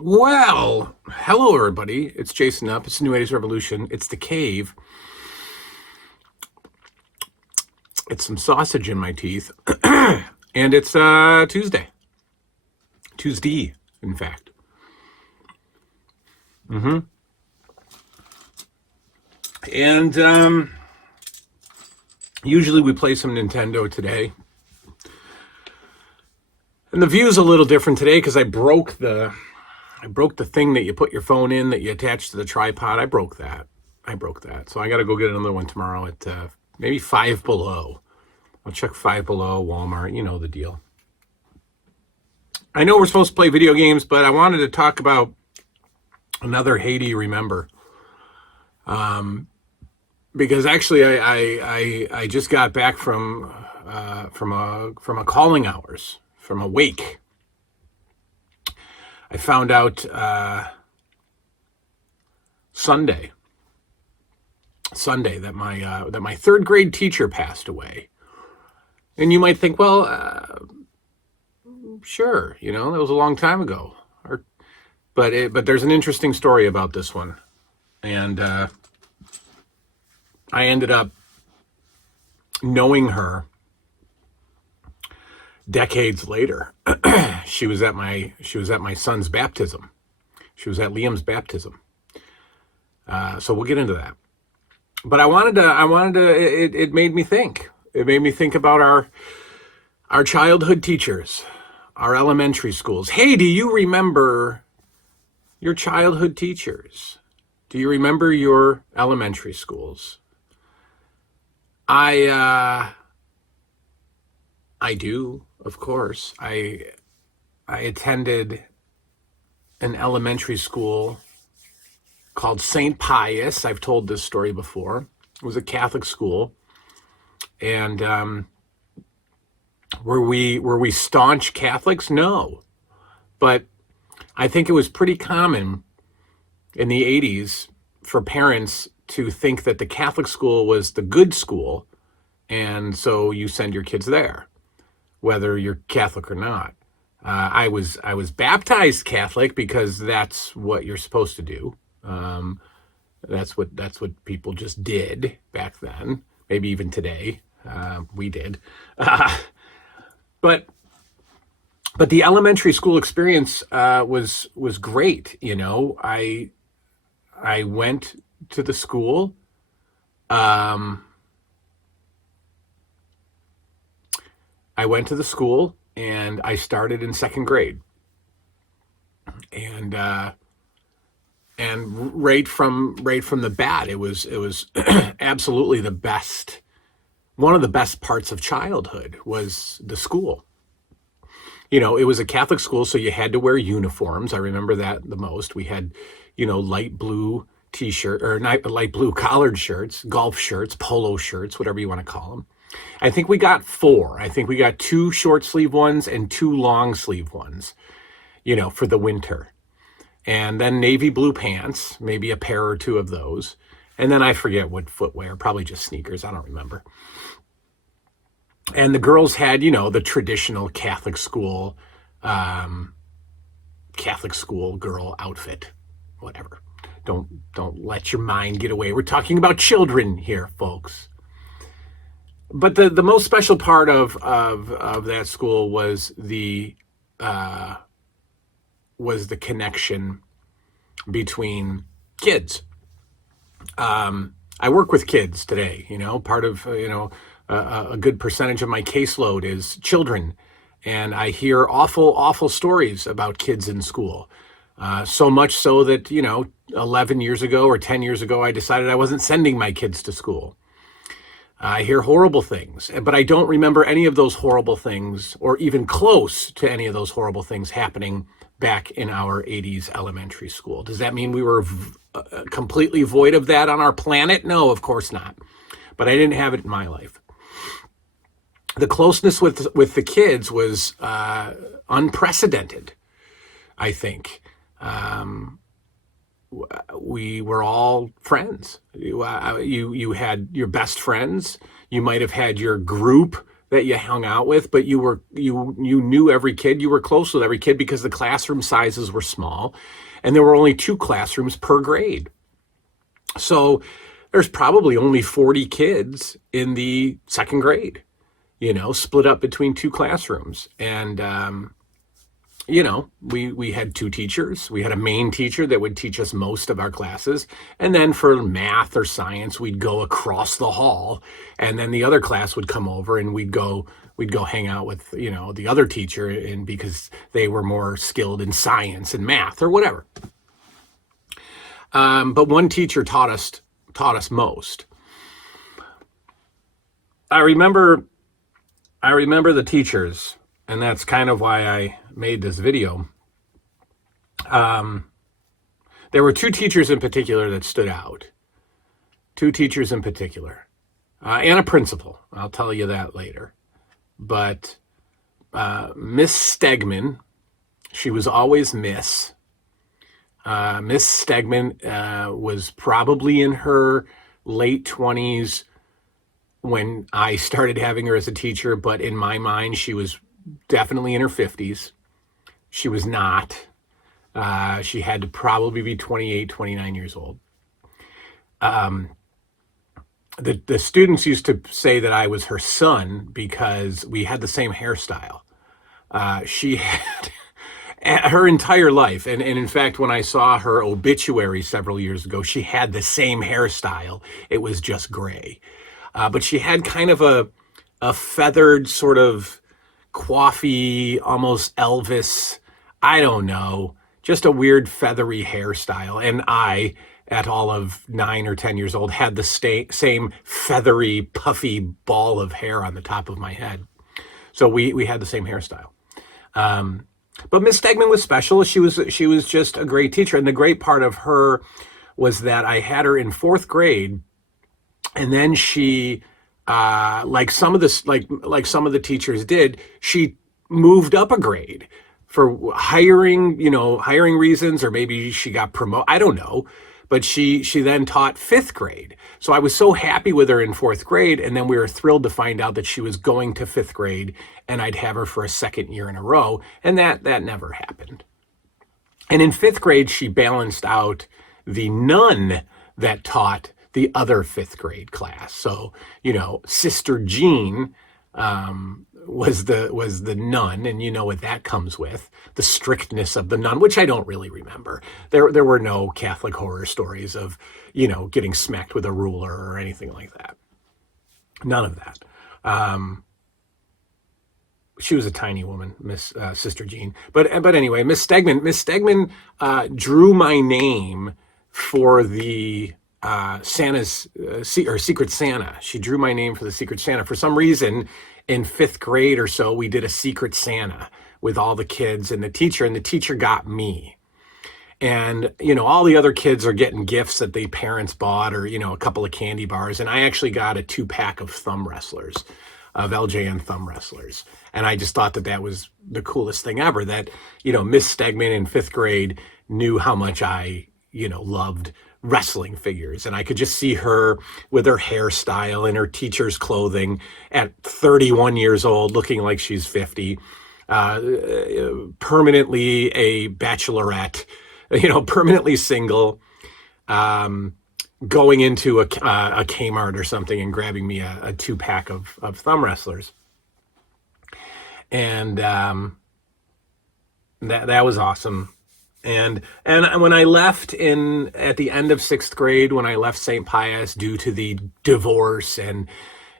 Well, hello everybody. It's Jason Up. It's New 80s Revolution. It's the cave. It's some sausage in my teeth. And it's Tuesday. Tuesday, in fact. And usually we play some Nintendo today. And the view's a little different today because I broke the thing that you put your phone in that you attach to the tripod. I broke that. So I got to go get another one tomorrow at maybe Five Below. I'll check Five Below, Walmart. You know the deal. I know we're supposed to play video games, but I wanted to talk about another Hey Do You Remember? Because actually I just got back from a calling hours, from a wake. I found out Sunday that my third grade teacher passed away. And you might think, well, sure, that was a long time ago. But there's an interesting story about this one, and I ended up knowing her decades later. She was at my son's baptism. She was at Liam's baptism. So we'll get into that. But I wanted to. It made me think. It made me think about our childhood teachers, our elementary schools. Hey, do you remember your childhood teachers? Do you remember your elementary schools? I do, of course. I attended an elementary school called St. Pius. I've told this story before. It was a Catholic school. And were we staunch Catholics? No. But I think it was pretty common in the 80s for parents to think that the Catholic school was the good school, and so you send your kids there, whether you're Catholic or not. I was baptized Catholic because that's what you're supposed to do. That's what people just did back then. Maybe even today, we did. But the elementary school experience was great. I went to the school. I went to the school and I started in second grade. And right from the bat, it was absolutely the best. One of the best parts of childhood was the school. It was a Catholic school, so you had to wear uniforms. I remember that the most. We had, light blue t-shirt or not light blue collared shirts, golf shirts, polo shirts, whatever you want to call them. I think we got 4. I think we got 2 short sleeve ones and 2 long sleeve ones, for the winter. And then navy blue pants, maybe a pair or 2 of those. And then I forget what footwear, probably just sneakers. I don't remember. And the girls had, the traditional Catholic school girl outfit, whatever. Don't let your mind get away. We're talking about children here, folks. But the most special part of that school was the connection between kids. I work with kids today. Part of a good percentage of my caseload is children, and I hear awful stories about kids in school. So much so that 11 years ago or 10 years ago, I decided I wasn't sending my kids to school. I hear horrible things, but I don't remember any of those horrible things, or even close to any of those horrible things happening back in our 80s elementary school. Does that mean we were completely void of that on our planet? No, of course not. But I didn't have it in my life. The closeness with the kids was unprecedented, I think. We were all friends. You had your best friends. You might have had your group that you hung out with, but you knew every kid. You were close with every kid because the classroom sizes were small, and there were only 2 classrooms per grade. So there's probably only 40 kids in the second grade, split up between 2 classrooms. And we had 2 teachers. We had a main teacher that would teach us most of our classes. And then for math or science, we'd go across the hall, and then the other class would come over, and we'd go hang out with, the other teacher, and because they were more skilled in science and math or whatever. But one teacher taught us most. I remember the teachers, and that's kind of why I made this video. There were 2 teachers in particular that stood out. 2 teachers in particular, and a principal. I'll tell you that later. But Miss Stegman, she was always Miss. Miss Stegman was probably in her late 20s when I started having her as a teacher, but in my mind, she was definitely in her 50s. She was not. She had to probably be 28, 29 years old. The students used to say that I was her son because we had the same hairstyle. She had her entire life. And in fact, when I saw her obituary several years ago, she had the same hairstyle. It was just gray. But she had kind of a feathered sort of coiffy, almost Elvis, I don't know, just a weird feathery hairstyle. And I, at all of 9 or 10 years old, had the same feathery, puffy ball of hair on the top of my head. So we had the same hairstyle. But Miss Stegman was special. She was just a great teacher. And the great part of her was that I had her in 4th grade, and then she, like some of the teachers did, she moved up a grade for hiring reasons, or maybe she got promoted. I don't know. But she then taught 5th grade. So I was so happy with her in 4th grade. And then we were thrilled to find out that she was going to 5th grade, and I'd have her for a 2nd year in a row. And that never happened. And in 5th grade, she balanced out the nun that taught the other 5th grade class. So, Sister Jean, was the nun, and you know what that comes with, the strictness of the nun, which I don't really remember. There were no Catholic horror stories of, getting smacked with a ruler or anything like that. None of that. She was a tiny woman, Sister Jean. But anyway, Miss Stegman drew my name for the Santa's Secret Santa. She drew my name for the Secret Santa. For some reason, in 5th grade or so, we did a Secret Santa with all the kids and the teacher got me. And, all the other kids are getting gifts that the parents bought, or, a couple of candy bars. And I actually got a 2-pack of thumb wrestlers, of LJN thumb wrestlers. And I just thought that was the coolest thing ever, that, Miss Stegman in 5th grade knew how much I, loved wrestling figures. And I could just see her with her hairstyle and her teacher's clothing at 31 years old, looking like she's 50, permanently a bachelorette, permanently single, going into a Kmart or something and grabbing me a 2-pack of thumb wrestlers. And that was awesome. And when I left at the end of 6th grade, when I left St. Pius due to the divorce and,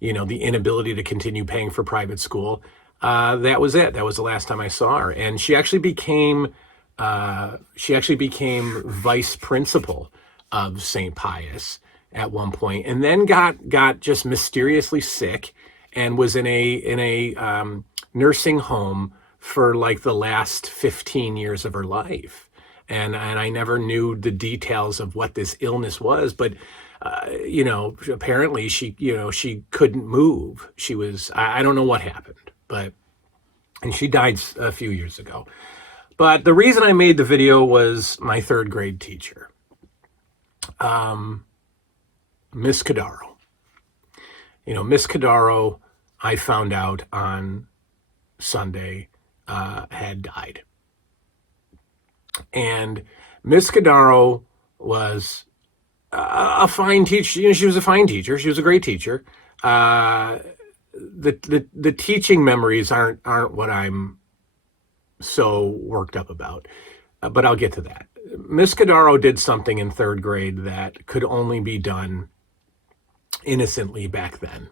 the inability to continue paying for private school, that was it. That was the last time I saw her. And she actually became vice principal of St. Pius at one point, and then got just mysteriously sick and was in a nursing home for like the last 15 years of her life. And I never knew the details of what this illness was, but apparently she couldn't move. She was, I don't know what happened, and she died a few years ago. But the reason I made the video was my 3rd grade teacher, Miss CORDARO. Miss CORDARO I found out on Sunday had died. And Miss Corraro was a fine teacher. She was a fine teacher. She was a great teacher. Uh, the teaching memories aren't what I'm so worked up about, but I'll get to that. Miss Corraro did something in third grade that could only be done innocently back then.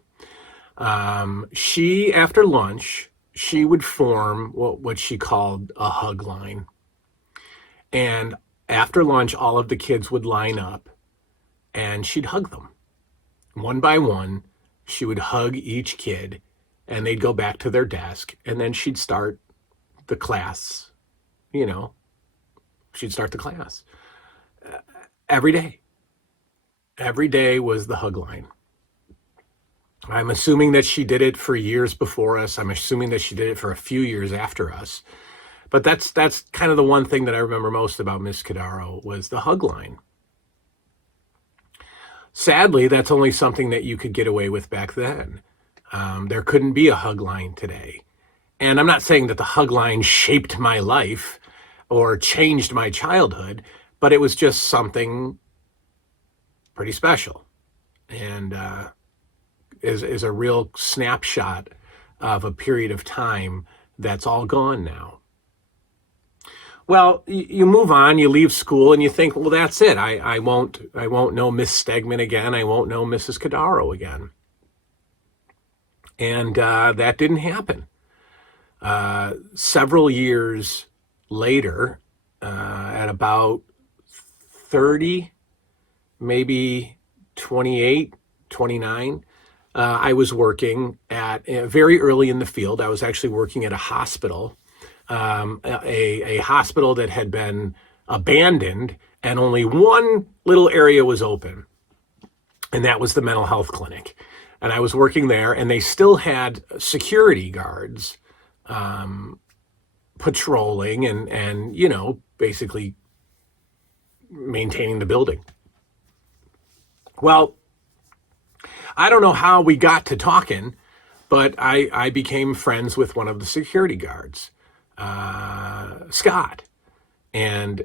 She, after lunch, she would form what she called a hug line. And after lunch, all of the kids would line up and she'd hug them. One by one, she would hug each kid and they'd go back to their desk. And then she'd start the class, she'd start the class every day. Every day was the hug line. I'm assuming that she did it for years before us. I'm assuming that she did it for a few years after us. But that's kind of the one thing that I remember most about Miss Corraro was the hug line. Sadly, that's only something that you could get away with back then. There couldn't be a hug line today. And I'm not saying that the hug line shaped my life or changed my childhood, but it was just something pretty special. And is a real snapshot of a period of time that's all gone now. Well, you move on, you leave school, and you think, well, that's it. I won't know Miss Stegman again. I won't know Mrs. Corraro again. And that didn't happen. Several years later, at about 30, maybe 28, 29, I was working at very early in the field. I was actually working at a hospital. A hospital that had been abandoned and only one little area was open, and that was the mental health clinic. And I was working there, and they still had security guards patrolling and basically maintaining the building. Well, I don't know how we got to talking, but I became friends with one of the security guards. Scott, and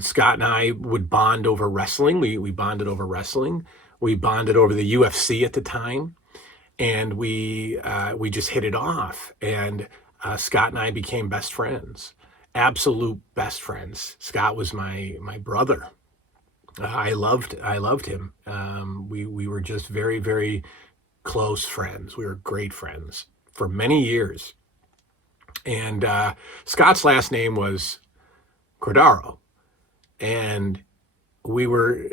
Scott and I would bond over wrestling. We bonded over wrestling. We bonded over the UFC at the time, and we just hit it off. And Scott and I became best friends, absolute best friends. Scott was my brother. I loved him. We were just very, very close friends. We were great friends for many years. And Scott's last name was Corraro. And we were,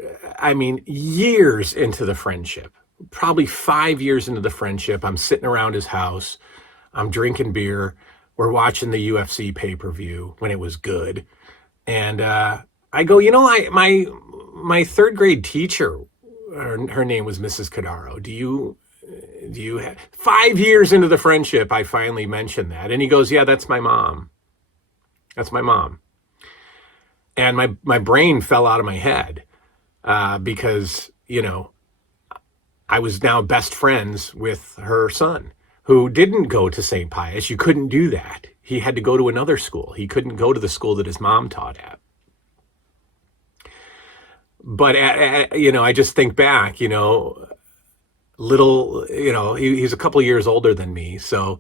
years into the friendship, probably 5 years into the friendship. I'm sitting around his house. I'm drinking beer. We're watching the UFC pay-per-view when it was good. And I go, my third grade teacher, her name was Mrs. Corraro. Do you have 5 years into the friendship, I finally mentioned that. And he goes, yeah, that's my mom. That's my mom. And my brain fell out of my head because, I was now best friends with her son, who didn't go to St. Pius. You couldn't do that. He had to go to another school. He couldn't go to the school that his mom taught at. But, I just think back, little, he's a couple of years older than me. So,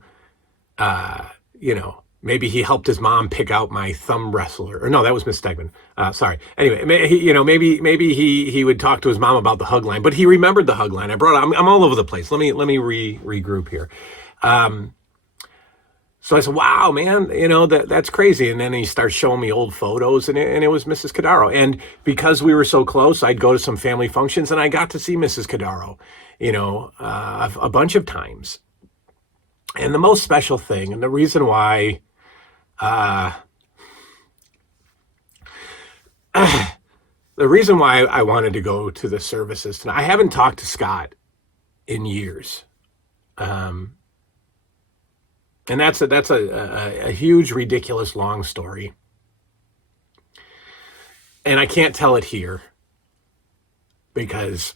maybe he helped his mom pick out my thumb wrestler. Or no, that was Miss Stegman. Sorry. Anyway, maybe he would talk to his mom about the hug line, but he remembered the hug line. I'm all over the place. Let me regroup here. So I said, wow, man, that's crazy. And then he starts showing me old photos, and it was Mrs. Corraro. And because we were so close, I'd go to some family functions, and I got to see Mrs. Corraro, a bunch of times. And the most special thing, and the reason why, I wanted to go to the services tonight, I haven't talked to Scott in years. And that's a huge, ridiculous, long story. And I can't tell it here because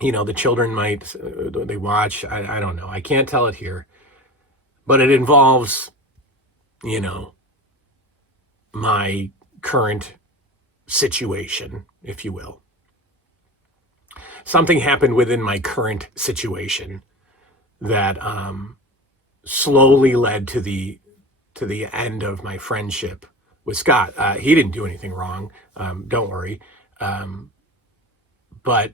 The children might, they watch, I don't know. I can't tell it here, but it involves, you know, my current situation, if you will. Something happened within my current situation that slowly led to the end of my friendship with Scott. He didn't do anything wrong, don't worry, but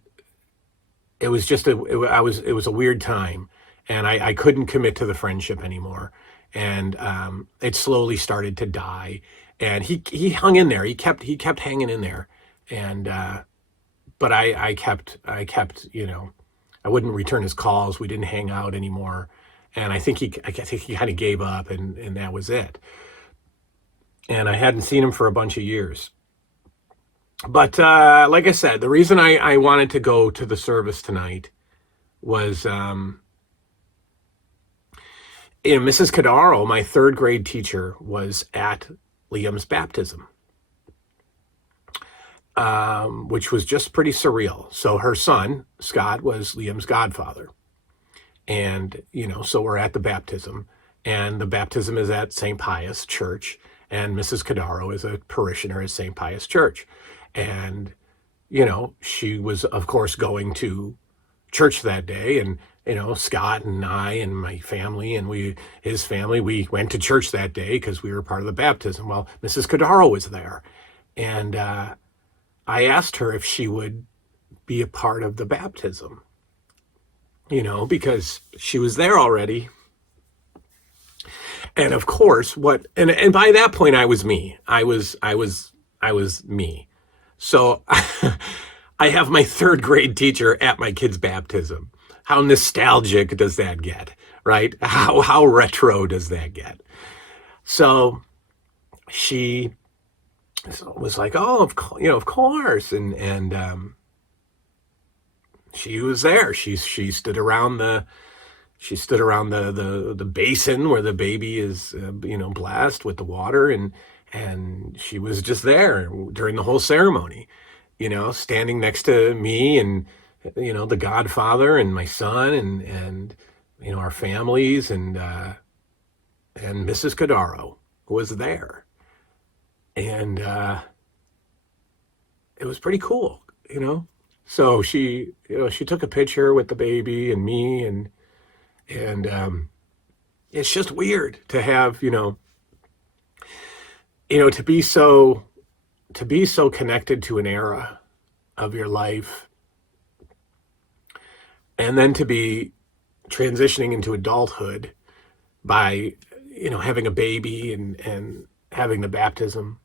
it was just it was a weird time, and I couldn't commit to the friendship anymore, and it slowly started to die. And he hung in there. He kept hanging in there, and but I kept, I wouldn't return his calls. We didn't hang out anymore, and I think he kind of gave up, and that was it. And I hadn't seen him for a bunch of years. But like I said, the reason I wanted to go to the service tonight was, Mrs. Corraro, my third grade teacher, was at Liam's baptism, which was just pretty surreal. So her son, Scott, was Liam's godfather. And, so we're at the baptism, and the baptism is at St. Pius Church, and Mrs. Corraro is a parishioner at St. Pius Church. And, she was, of course, going to church that day. And, Scott and I and my family and his family, we went to church that day because we were part of the baptism. Well, Mrs. Corraro was there. And I asked her if she would be a part of the baptism, because she was there already. And of course, and by that point I was me. I was me. So I have my third grade teacher at my kid's baptism. How nostalgic does that get, right? How retro does that get? So she was like, "Oh, of course," and she was there. She stood around the basin where the baby is, blessed with the water, and she was just there during the whole ceremony, standing next to me and, the godfather and my son and our families, and Mrs. Corraro was there. And it was pretty cool, So she took a picture with the baby and me, and it's just weird to have, to be so connected to an era of your life, and then to be transitioning into adulthood by, having a baby and having the baptism,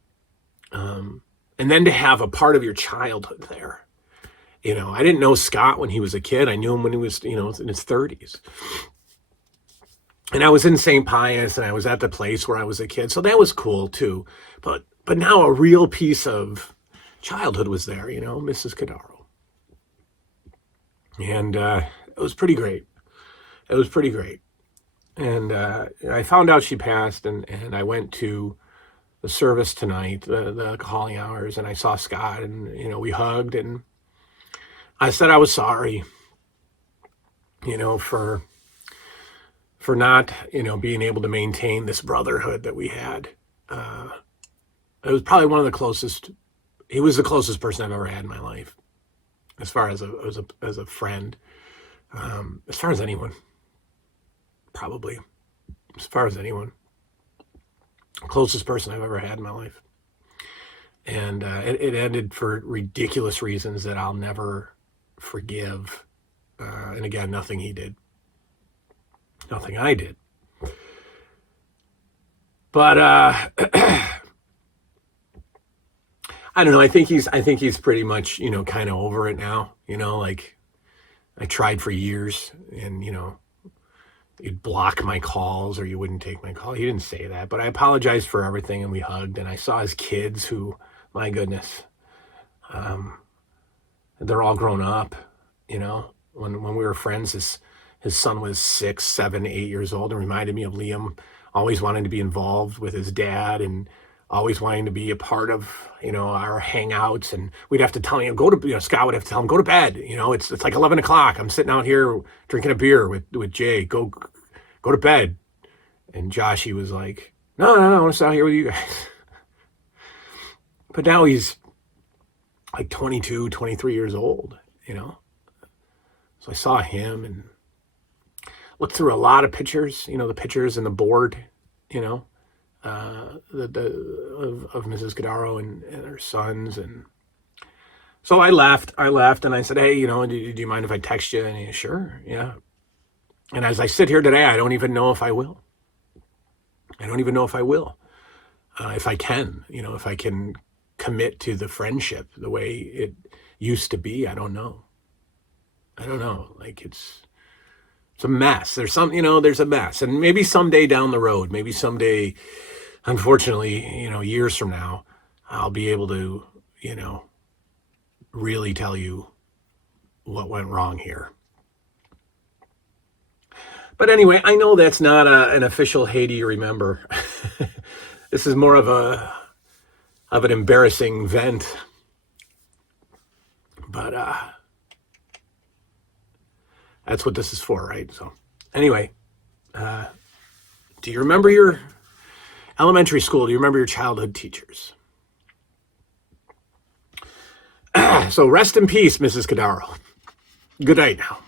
and then to have a part of your childhood there. I didn't know Scott when he was a kid. I knew him when he was, in his 30s. And I was in St. Pius, and I was at the place where I was a kid. So that was cool too. But now a real piece of childhood was there, Mrs. Corraro. And it was pretty great. It was pretty great. And I found out she passed, and I went to the service tonight, the calling hours, and I saw Scott, and, we hugged, and I said I was sorry, for not, being able to maintain this brotherhood that we had. It was probably one of the closest. He was the closest person I've ever had in my life, as far as a friend, as far as anyone, probably, as far as anyone, closest person I've ever had in my life. And it ended for ridiculous reasons that I'll never forgive. And again, nothing he did, nothing I did. But I don't know. I think he's pretty much, kind of over it now. Like, I tried for years, and, you'd block my calls or you wouldn't take my call. He didn't say that, but I apologized for everything, and we hugged, and I saw his kids, who, my goodness, they're all grown up. When we were friends, his son was 6, 7, 8 years old, and reminded me of Liam, always wanting to be involved with his dad, and always wanting to be a part of, our hangouts. And we'd have to tell him, Scott would have to tell him, go to bed. It's like 11 o'clock. I'm sitting out here drinking a beer with Jay. Go to bed. And Josh, he was like, no, I want to stay out here with you guys. But now he's like 22, 23 years old, So I saw him and looked through a lot of pictures, the pictures and the board, of Mrs. Corraro and her sons. And so I left and I said, hey, do you mind if I text you? And he, sure, yeah. And as I sit here today, I don't even know if I will. If I can, if I can commit to the friendship the way it used to be, I don't know. Like it's a mess. There's a mess. And maybe someday down the road, unfortunately, years from now, I'll be able to, really tell you what went wrong here. But anyway, I know that's not an official hey, do you remember? This is more of an embarrassing vent. But that's what this is for, right? So anyway, do you remember your elementary school? Do you remember your childhood teachers? So rest in peace, Mrs. Corraro. Good night now.